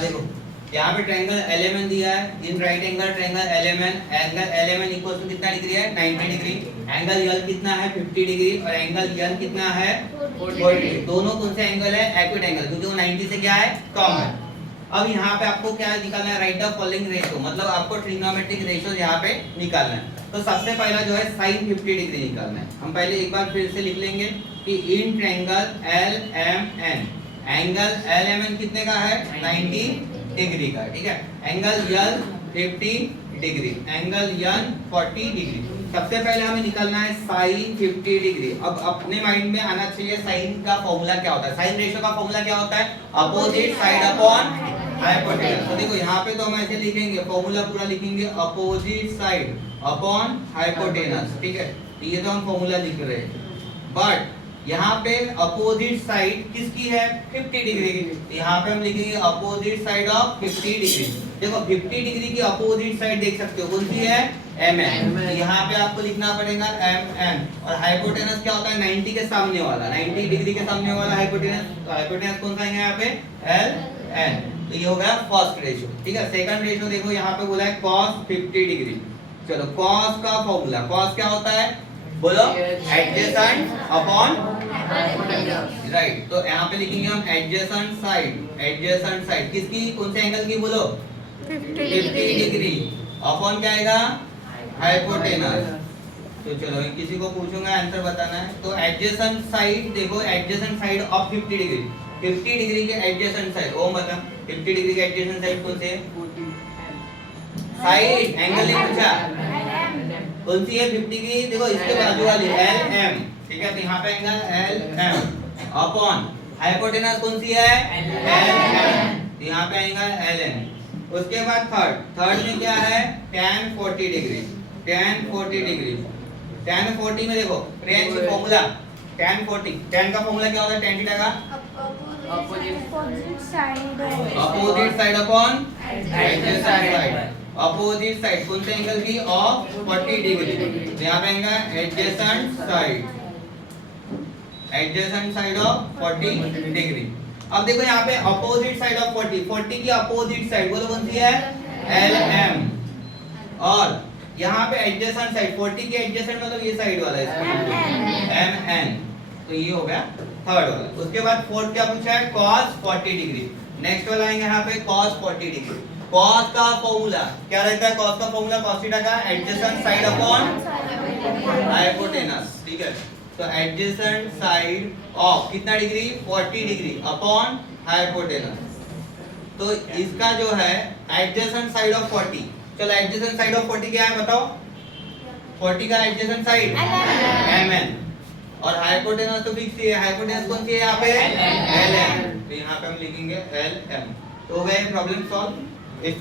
देखो यहाँ पे ट्रायंगल LMN दिया है, in right angle triangle LMN, angle LMN equal to कितना डिग्री है 90 डिग्री, एंगल L कितना है 50 डिग्री और एंगल N कितना है 40। दोनों कौन से एंगल है एक्यूट एंगल, क्योंकि वो 90 से क्या है कम है। अब यहाँ पे आपको क्या निकालना है, राइट द फॉलोइंग रेशियो, मतलब आपको ट्रिग्नोमेट्रिक रेशियो यहाँ पे निकालना है। तो सबसे पहला जो है sin 50 डिग्री निकालना है। हम पहले एक बार फिर से लिख लेंगे कि in triangle LMN, angle LMN कितने का है 90 डिग्री का, ठीक है। Angle L 50 degree, angle N 40 degree. सबसे पहले हमें निकालना है sin 50 डिग्री। अब अपने माइंड में आना चाहिए साइन का फॉर्मूला क्या होता है। साइन रेशियो का फॉर्मूला क्या होता है, अपोजिट साइड अपॉन हाइपोटेनस। तो देखो यहाँ पे तो हम ऐसे लिखेंगे, फॉर्मूला पूरा लिखेंगे अपोजिट साइड अपॉन हाइपोटेनस, ठीक है। तो ये तो हम फॉर्मूला लिख रहे हैं, बट यहाँ पे अपोजिट साइड किसकी है 50 डिग्री की। यहाँ पे हम लिखेंगे अपोजिट साइड ऑफ 50 डिग्री। देखो 50 डिग्री की अपोजिट साइड देख सकते हो कौन सी है MN। यहाँ पे आपको लिखना पड़ेगा MN। और हाइपोटेनस क्या होता है 90 के सामने वाला, 90 डिग्री के सामने वाला हाइपोटेनस। तो हाइपोटेनस कौन सा है यहाँ पे LN। तो ये हो गया फर्स्ट रेशियो, ठीक है। सेकंड रेशियो देखो यहाँ पे बोला है cos 50 डिग्री। चलो cos का फॉर्मूला, cos क्या होता है बोलो, एडजेसेंट अपॉन राइट। तो यहाँ पे लिखेंगे हम एडजेसेंट साइड, एडजेसेंट साइड किसकी, कौन से एंगल की बोलो 50 डिग्री अपॉन क्या आएगा हाइपोटेनस। तो चलो किसी को पूछूंगा आंसर बताना है। तो एडजेसेंट साइड देखो, adjacent side of 50 degree, 50 degree के एडजेसेंट साइड ओ मतलब 50 डिग्री के एडजेसेंट साइड कौन से साइड, एंगल नहीं पूछा कौन सी है 50 की, देखो इसके बाजू वाली LM, ठीक है। तो यहाँ पे एंगल LM अपॉन हाइपोटेनस कौन सी है LN, तो यहाँ पे एंगल LN। उसके बाद थर्ड में क्या है tan 40 degree, tan 40 degree. tan 40 में देखो tan का फॉर्मूला, tan 40, tan का फॉर्मूला क्या होता है tan थीटा का opposite side upon adjacent side. Opposite side कौन से एंगल की ऑफ 40 डिग्री। तो यहाँ पे आएगा adjacent side, adjacent side of 40 degree. अब देखो यहाँ पे अपोजिट साइड ऑफ 40 की अपोजिट साइड बोलो कौन सी है LM। और यहाँ पे एडजेसेंट साइड 40 की एडजेसेंट मतलब ये साइड वाला है MN। तो ये हो गया थर्ड वाला। उसके बाद फोर्थ क्या पूछा है cos 40 डिग्री। नेक्स्ट वाला आएंगे यहाँ पे cos 40 डिग्री। cos का फॉर्मूला क्या रहता है, cos का फॉर्मूला cos थीटा का एडजेसेंट साइड अपॉन हाइपोटेनस, ठीक है। तो एडजेसेंट साइड ऑफ कितना डिग्री 40 डिग्री अपॉन हाइपोटेनस। तो इसका जो है एडजेसेंट साइड ऑफ 40, चलो एडजेसेंट साइड ऑफ 40 क्या है बताओ, 40 का एडजेसेंट साइड MN और हाइपोटेनस तो फिक्स ही है, हाइपोटेनस कौन सी है यहाँ पे LN। तो यहाँ पे हम लिखेंगे LM। तो हो गया प्रॉब्लम सॉल्व।